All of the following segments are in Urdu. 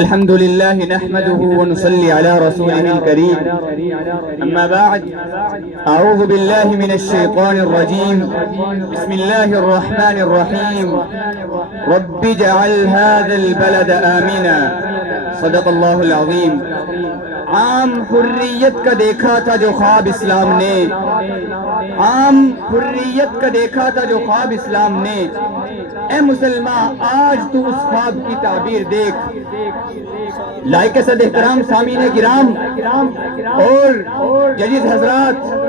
الحمد لله نحمده ونصلي على رسوله الكريم أما بعد أعوذ بالله من الشيطان الرجيم بسم الله الرحمن الرحيم رب اجعل هذا البلد آمنا صدق الله العظيم. عام حریت کا دیکھا تھا جو خواب اسلام نے، عام حریت کا دیکھا تھا جو خواب اسلام نے، اے مسلمان آج تو اس خواب کی تعبیر دیکھ. لائق صد احترام سامعین کرام اور جلیل حضرات،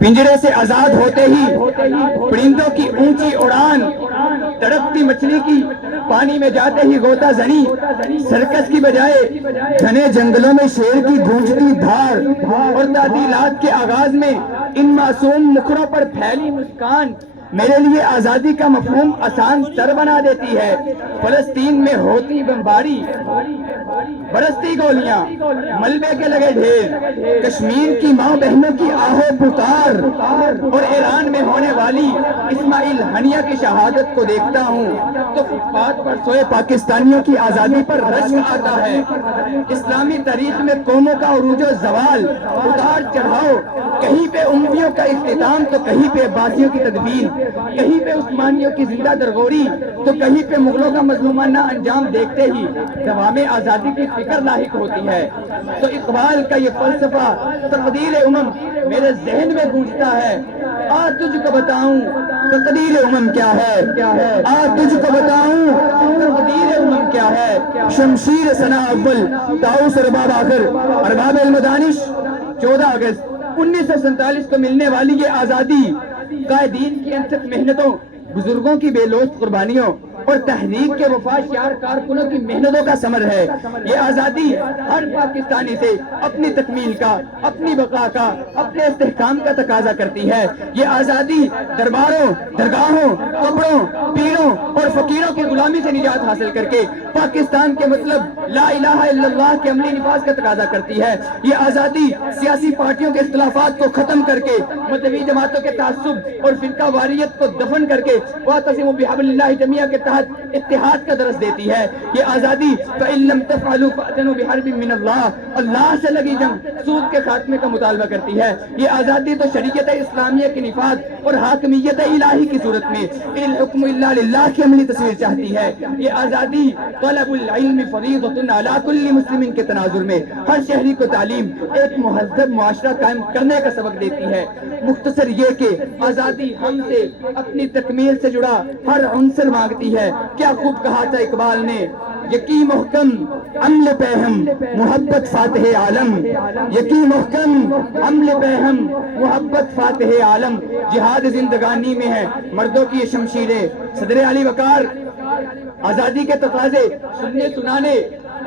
پنجرے سے آزاد ہوتے ہی پرندوں کی اونچی اڑان، تڑپتی مچھلی کی پانی میں جاتے ہی غوطہ زنی، سرکس کی بجائے گھنے جنگلوں میں شیر کی گونجتی دھار، اور تعطیلات کے آغاز میں ان معصوم مکھروں پر پھیلی مسکان میرے لیے آزادی کا مفہوم آسان تر بنا دیتی ہے. فلسطین میں ہوتی بمباری، برستی گولیاں، ملبے کے لگے ڈھیر، کشمیر کی ماں بہنوں کی آہو پکار، اور ایران میں ہونے والی اسماعیل ہنیہ کی شہادت کو دیکھتا ہوں تو فٹ پاتھ پر سوئے پاکستانیوں کی آزادی پر رشک آتا ہے. اسلامی تاریخ میں قوموں کا عروج و زوال، اتار چڑھاؤ، کہیں پہ امویوں کا اختتام تو کہیں پہ عباسیوں کی تدبیر، کہیں پہ عثمانیوں کی زندہ درگوری تو کہیں پہ مغلوں کا مظلومانہ انجام دیکھتے ہی دوام آزادی کی فکر لاحق ہوتی ہے. تو اقبال کا یہ فلسفہ تقدیر امم میرے ذہن میں گونجتا ہے. آج تجھ کو بتاؤں تقدیر امم کیا ہے، آج تجھ کو بتاؤں تقدیر امم کیا ہے. شمشیر ثنا اول طاؤس ارباب آخر ارباب علم دانش. 14 اگست 1947 کو ملنے والی یہ آزادی قائدین کی انتھک محنتوں، بزرگوں کی بے لوث قربانیوں اور تحریک کے وفادار کارکنوں کی محنتوں کا ثمر ہے. یہ آزادی ہر پاکستانی سے اپنی تکمیل کا، اپنی بقا کا، اپنے استحکام کا تقاضا کرتی ہے. یہ آزادی درباروں، درگاہوں، قبروں، پیروں اور فقیروں کی غلامی سے نجات حاصل کر کے پاکستان کے مطلب لا الہ الا اللہ کے عملی نفاذ کا تقاضا کرتی ہے. یہ آزادی سیاسی پارٹیوں کے اختلافات کو ختم کر کے، مذہبی جماعتوں کے تعصب اور فرقہ واریت کو دفن کر کے واعتصموا بحبل اللہ جمیعا کے تحت اتحاد کا درس دیتی ہے. یہ آزادی فَإِن لَمْ تَفْعَلُوا فَأْذَنُوا بِحَرْبٍ مِّنَ اللَّهِ، اللہ سے لگی جنگ، سود کے خاتمے کا مطالبہ کرتی ہے. یہ آزادی تو شریعت اسلامیہ کے نفاذ اور حاکمیت الہی کی صورت میں الحکم الا للہ کی عملی تصویر چاہتی ہے. یہ آزادی طلب العلم فریضۃ علی کل مسلم کے تناظر میں ہر شہری کو تعلیم، ایک مہذب معاشرہ قائم کرنے کا سبق دیتی ہے. مختصر یہ کہ آزادی ہم سے اپنی تکمیل سے جڑا ہر عنصر مانگتی ہے. کیا خوب کہا تھا اقبال نے، یقی محکم عمل پہ ہم محبت فاتح عالم، یقی محکم عمل پہ ہم محبت فاتح عالم. جہاد زندگانی میں ہے مردوں کی یہ شمشیریں. صدر علی وقار آزادی کے تقاضے سننے سنانے،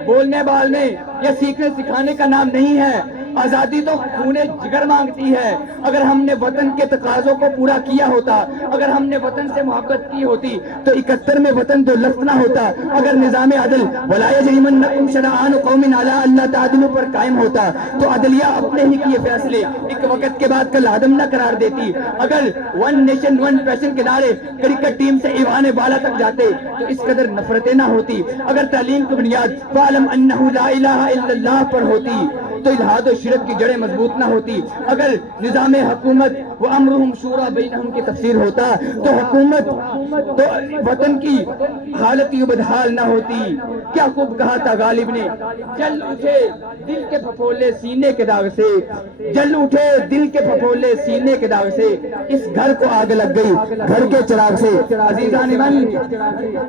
بولنے بالنے یا سیکھنے سکھانے کا نام نہیں ہے. آزادی تو خون جگر مانگتی ہے. اگر ہم نے وطن کے تقاضوں کو پورا کیا ہوتا، اگر ہم نے وطن سے محبت کی ہوتی تو 71 میں وطن دو لفظ نہ ہوتا. اگر نظام عدل ولا یجرمنکم شنآن قوم علی الا تعدلوا پر قائم ہوتا تو عدلیہ اپنے ہی کیے فیصلے ایک وقت کے بعد کل عدم نہ قرار دیتی. اگر ون نیشن ون پیشن کے نعرے کرکٹ ٹیم سے ایوان بالا تک جاتے تو اس قدر نفرتیں نہ ہوتی. اگر تعلیم کی بنیاد فاعلم انہ لا الہ الا اللہ پر ہوتی تو الہاد و شرک کی جڑیں مضبوط نہ ہوتی. اگر نظام حکومت و امرہم شورا بینہم کی تفسیر ہوتا تو حکومت تو وطن کی حالت یوں بدحال نہ ہوتی. کیا خوب کہا تھا غالب نے، جل اٹھے دل کے پھپھولے سینے کے داغ سے، جل اٹھے دل کے پھپھولے سینے کے داغ سے، اس گھر کو آگ لگ گئی گھر کے چراغ سے. عزیزان من،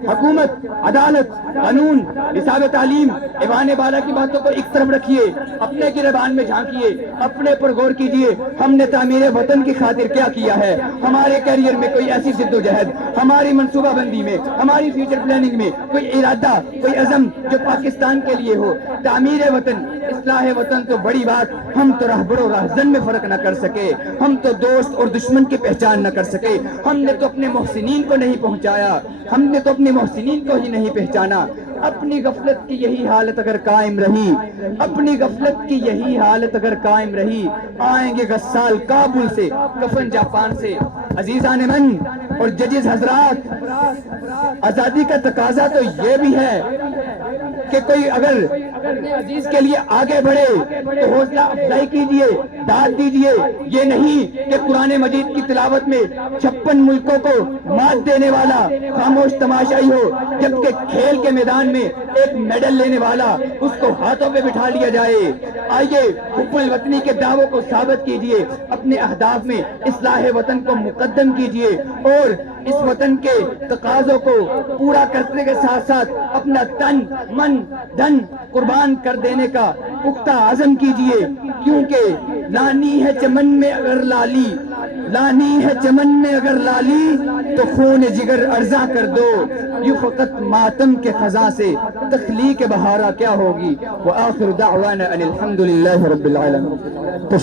حکومت، عدالت، قانون، نصاب تعلیم، ایوان بالا کی باتوں کو ایک طرف رکھیے، اپنے گریبان میں جھانکیے، اپنے پر غور کیجئے. ہم نے تعمیر وطن کی خاطر کیا کیا ہے؟ ہمارے کیریئر میں کوئی ایسی جد و جہد، ہماری منصوبہ بندی میں، ہماری فیوچر پلاننگ میں کوئی ارادہ، کوئی عزم جو پاکستان کے لیے ہو؟ تعمیر وطن، اصلاح وطن تو بڑی بات، ہم تو رہبر و راہزن میں فرق نہ کر سکے، ہم تو دوست اور دشمن کی پہچان نہ کر سکے. ہم نے تو اپنے محسنین کو نہیں پہنچایا، ہم نے تو اپنے محسنین کو ہی نہیں پہچانا. اپنی غفلت کی یہی حالت اگر قائم رہی، اپنی غفلت کی یہی حالت اگر قائم رہی، آئیں گے غسال کابل سے، کفن جاپان سے. عزیزان من اور ججز حضرات، آزادی کا تقاضا تو یہ بھی ہے کہ کوئی اگر اپنے عزیز کے لیے آگے بڑھے تو حوصلہ افزائی کیجئے، داد دیجئے، یہ نہیں کہ قرآن مجید کی تلاوت میں 56 ملکوں کو مات دینے والا خاموش تماشائی ہو، جبکہ کھیل کے میدان میں ایک میڈل لینے والا اس کو ہاتھوں پہ بٹھا لیا جائے۔ آئیے حب الوطنی کے دعووں کو ثابت کیجئے، اپنے اہداف میں اصلاح وطن کو مقدم کیجئے اور اس وطن کے تقاضوں کو پورا کرنے کے ساتھ ساتھ اپنا تن من دھن قربان کر دینے کا پختہ عزم کیجئے، کیونکہ لانی ہے چمن میں اگر لالی، لانی ہے چمن میں اگر لالی تو خون جگر ارزاں کر دو، یوں فقط ماتم کے خزاں سے تخلیق بہارا کیا ہوگی۔ وآخر دعوانا ان الحمد للہ رب العالمین۔